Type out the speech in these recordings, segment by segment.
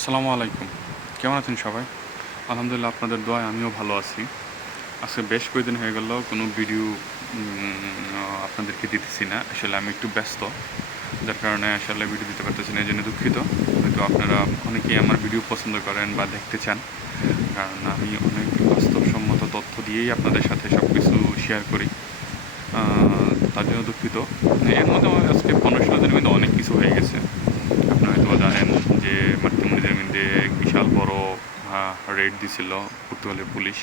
আসসালামু আলাইকুম। কেমন আছেন সবাই? আলহামদুলিল্লাহ আপনাদের দোয়ায় আমিও ভালো আছি। আজকে বেশ কয়েকদিন হয়ে গেল, কোনো ভিডিও আপনাদেরকে দিতেছি না। আসলে আমি একটু ব্যস্ত, যার কারণে আসলে ভিডিও দিতে পারতেছি না, এই জন্য দুঃখিত। হয়তো আপনারা অনেকেই আমার ভিডিও পছন্দ করেন বা দেখতে চান। কারণ আমি অনেক বাস্তবসম্মত তথ্য দিয়েই আপনাদের সাথে সব কিছু শেয়ার করি তার জন্য দুঃখিত। এর মধ্যে আজকে পনেরো ষোলো দিনের মধ্যে অনেক কিছু হয়ে গেছে। আপনারা হয়তো জানেন যে মাতৃমন্দিরের মধ্যে এক বিশাল বড় রেড দিছিল পর্তুগালের পুলিশ।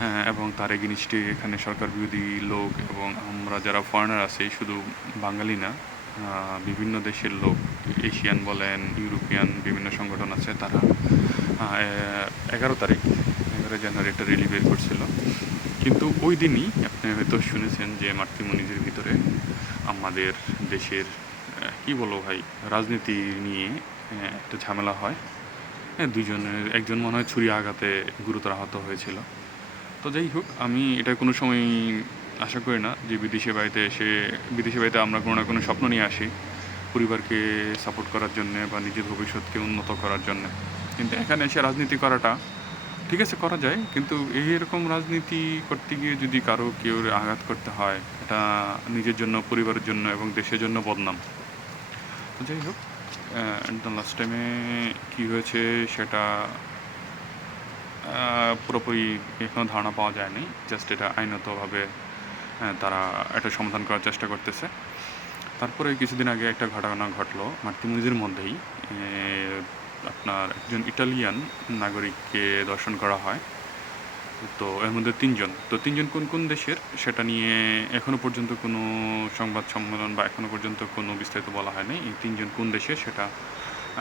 হ্যাঁ, এবং তার এগেনিস্টে এখানে সরকার বিরোধী লোক এবং আমরা যারা ফরেনার আছি শুধু বাঙালি না বিভিন্ন দেশের লোক এশিয়ান বলেন ইউরোপিয়ান বিভিন্ন সংগঠন আছে তারা এগারো তারিখ এগারো জানুয়ারি একটা রেলি বের করছিল। কিন্তু ওই দিনই আপনি হয়তো শুনেছেন যে মাতৃমণিদের ভিতরে আমাদের দেশের কি বলব ভাই রাজনীতি নিয়ে একটা ঝামেলা হয়। হ্যাঁ দুজনের একজন মনে হয় ছুরি আঘাতে গুরুতর আহত হয়েছিল। তো যাই হোক, আমি এটা কোনো সময় আশা করি না যে বিদেশি বাড়িতে এসে, বিদেশি বাড়িতে আমরা কোনো না কোনো স্বপ্ন নিয়ে আসি পরিবারকে সাপোর্ট করার জন্য বা নিজের ভবিষ্যৎকে উন্নত করার জন্য। কিন্তু এখানে এসে রাজনীতি করাটা ঠিক আছে, করা যায়। কিন্তু এই এইরকম রাজনীতি করতে গিয়ে যদি কারও কেউ আঘাত করতে হয়, এটা নিজের জন্য, পরিবারের জন্য এবং দেশের জন্য বদনাম। তো যাই হোক লাস্ট টাইমে কী হয়েছে সেটা পুরোপুরি এখনও ধারণা পাওয়া যায়নি। জাস্ট এটা আইনতভাবে তারা এটা সমাধান করার চেষ্টা করতেছে। তারপরে কিছুদিন আগে একটা ঘটনা ঘটলো মাতৃমুনিজের মধ্যেই। আপনার একজন ইটালিয়ান নাগরিককে দর্শন করা হয়। তো এর মধ্যে তিনজন। তো তিনজন কোন কোন দেশের, সেটা নিয়ে এখনও পর্যন্ত কোনো সংবাদ সম্মেলন বা এখনও পর্যন্ত কোনো বিস্তারিত বলা হয়নি। এই তিনজন কোন দেশে, সেটা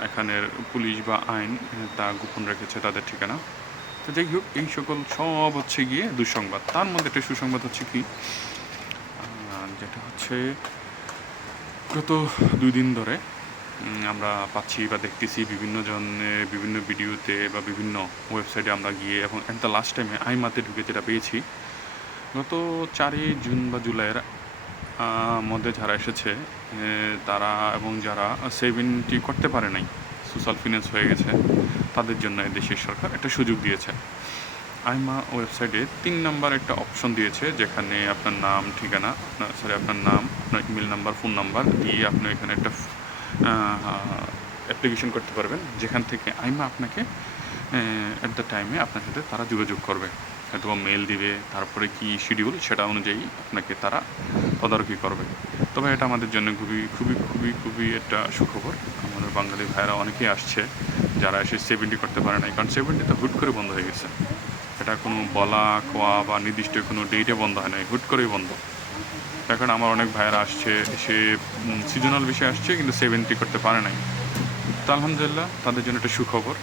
এখানের পুলিশ বা আইন তা গোপন রেখেছে তাদের ঠিকানা। তো যাই হোক, এই সকল সব হচ্ছে গিয়ে দুঃসংবাদ। তার মধ্যে একটা সুসংবাদ হচ্ছে কি যেটা হচ্ছে, গত দুই দিন ধরে আমরা পাচ্ছি বা দেখতেছি বিভিন্ন জনের বিভিন্ন ভিডিওতে বা বিভিন্ন ওয়েবসাইটে আমরা গিয়ে এবং অ্যাট লাস্ট টাইমে আইমাতে ঢুকে যেটা পেয়েছি। গত চারই জুন বা জুলাইয়ের মধ্যে যারা এসেছে তারা এবং যারা সেভিংটি করতে পারে নাই সোশ্যাল ফিনান্স হয়ে গেছে, তাদের জন্য দেশের সরকার একটা সুযোগ দিয়েছে। আইমা ওয়েবসাইটে তিন নাম্বার একটা অপশন দিয়েছে, যেখানে আপনার নাম, ঠিকানা, আপনার সরি আপনার নাম, আপনার ইমেল নাম্বার ফোন নাম্বার দিয়ে আপনি এখানে একটা অ্যাপ্লিকেশন করতে পারবেন। যেখান থেকে আইমা আপনাকে অ্যাট দ্য টাইমে আপনার সাথে তারা যোগাযোগ করবে। হয়তো মেল দিবে, তারপরে কি শিডিউল সেটা অনুযায়ী আপনাকে তারা তদারকি করবে। তবে এটা আমাদের জন্য খুবই খুবই খুবই খুবই একটা সুখবর। আমাদের বাঙালি ভাইয়েরা অনেকেই আসছে, যারা এসে সেভেন্টি করতে পারে নাই। কারণ সেভেন্টি তো হুট করে বন্ধ হয়ে গেছে। এটা কোনো বলা, কোয়া বা নির্দিষ্ট কোনো ডেটে বন্ধ হয় নাই। হুট করেই বন্ধ। এখন আমার অনেক ভাইয়েরা আসছে সে সিজনাল বিষয়ে আসছে, কিন্তু সেভেন্টি করতে পারে নাই। তো আলহামদুলিল্লাহ, তাদের জন্য একটা সুখবর।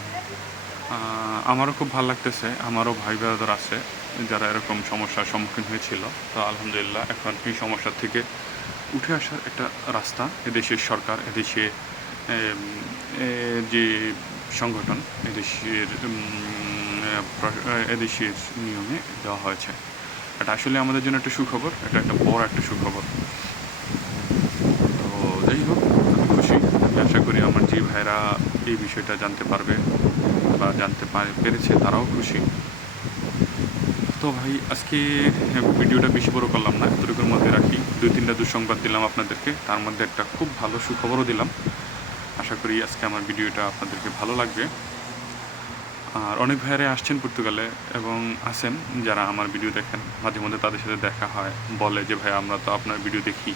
আমারও খুব ভালো লাগতেছে, আমারও ভাই ব্রাদার আছে, যারা এরকম সমস্যার সম্মুখীন হয়েছিল। তো আলহামদুলিল্লাহ, এখন এই সমস্যা থেকে উঠে আসার একটা রাস্তা, এদেশের সরকার, এদেশে যে সংগঠন, এদেশের এদেশের নিয়মে দেওয়া হয়েছে। এটা আসলে আমাদের জন্য একটা সুখবর, এটা একটা বড় একটা সুখবর। তো যাই হোক, আমি খুশি। আশা করি আমার যে ভাইরা এই বিষয়টা জানতে পারবে বা জানতে পারে- পেরেছে, তারাও খুশি। তো ভাই, আজকে ভিডিওটা বেশি বড় করলাম না, এতটুকুর মধ্যে রাখি। দুই তিনটা দুঃসংবাদ দিলাম আপনাদেরকে। তার মধ্যে একটা খুব ভালো সুখবরও দিলাম। আশা করি আজকে আমার ভিডিওটা আপনাদেরকে ভালো লাগবে। আর অনেক ভাইয়ারে আসছেন পর্তুগালে এবং আছেন যারা আমার ভিডিও দেখেন। মাঝে মধ্যে তাদের সাথে দেখা হয়, বলে যে ভাই আমরা তো আপনার ভিডিও দেখি।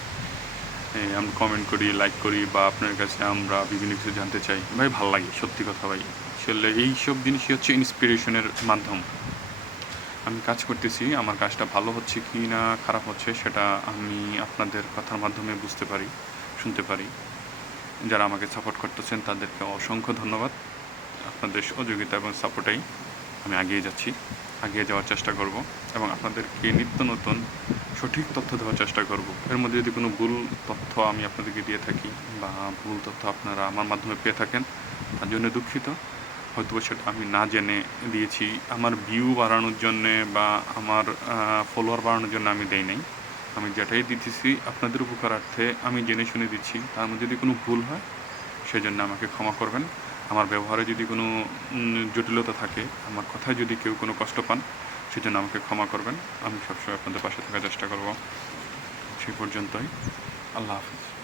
আমরা কমেন্ট করি লাইক করি বা আপনার কাছে আমরা বিভিন্ন কিছু জানতে চাই। ভাই, ভালো লাগে, সত্যি কথা ভাই। আসলে এইসব জিনিসই হচ্ছে ইন্সপিরেশনের মাধ্যম। আমি কাজ করতেছি, আমার কাজটা ভালো হচ্ছে কি না খারাপ হচ্ছে সেটা আমি আপনাদের কথার মাধ্যমে বুঝতে পারি, শুনতে পারি। যারা আমাকে সাপোর্ট করতেছেন তাদেরকে অসংখ্য ধন্যবাদ। আপনাদের সহযোগিতা এবং সাপোর্টেই আমি এগিয়ে যাচ্ছি। এগিয়ে যাওয়ার চেষ্টা করব এবং আপনাদেরকে নিত্য নতুন সঠিক তথ্য দেওয়ার চেষ্টা করব। এর মধ্যে যদি কোনো ভুল তথ্য আমি আপনাদেরকে দিয়ে থাকি বা ভুল তথ্য আপনারা আমার মাধ্যমে পেয়ে থাকেন, তার জন্য দুঃখিত। হয়তো সেটা আমি না জেনে দিয়েছি। আমার ভিউ বাড়ানোর জন্যে বা আমার ফলোয়ার বাড়ানোর জন্য আমি দেই নাই। আমি যেটাই দিতেছি আপনাদের উপকারার্থে আমি জেনে শুনে দিচ্ছি। তার মধ্যে যদি কোনো ভুল হয়, সেজন্য আমাকে ক্ষমা করবেন। আমার ব্যবহারে যদি কোনো জটিলতা থাকে, আমার কথায় যদি কেউ কোনো কষ্ট পান, সেজন্য আমাকে ক্ষমা করবেন। আমি সবসময় আপনাদের পাশে থাকার চেষ্টা করব। সেই পর্যন্তই। আল্লাহ হাফিজ।